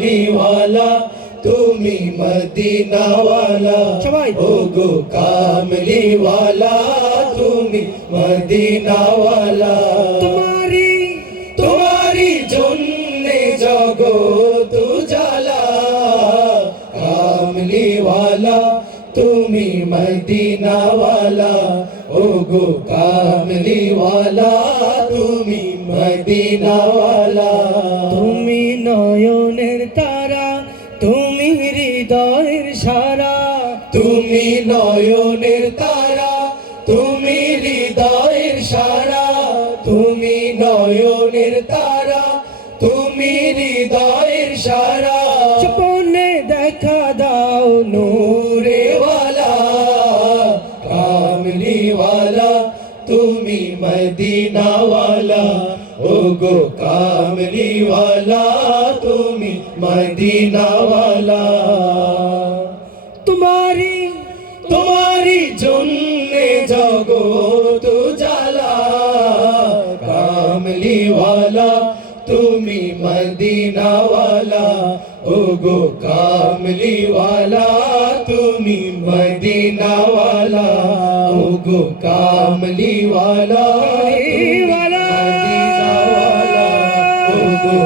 কামলিওয়ালা তুমি মদিনাওয়ালা ওগো কামলিওয়ালা তুমি মদিনাওয়ালা তোমারি জন্যে জগত উজালা কামলিওয়ালা তুমি মদিনাওয়ালা ওগো কামলিওয়ালা তুমি মদিনাওয়ালা তুমি নয়নের তারা তুমি হৃদয়ের সারা তুমি নয়নের তারা তুমি হৃদয়ের সারা তুমি নয়নের তারা তুমি হৃদয়ের সারা স্বপ্নে দেখা দাও নূরেওয়ালা কামলিওয়ালা তুমি মদিনাওয়ালা ওগো কামলিওয়ালা তুমি মদিনাওয়ালা তোমারি জন্যে জগত উজালা কামলিওয়ালা তুমি মদিনাওয়ালা ওগো কামলিওয়ালা তুমি মদিনাওয়ালা ওগো কামলিওয়ালা তুমি মদিনাওয়ালা ওগো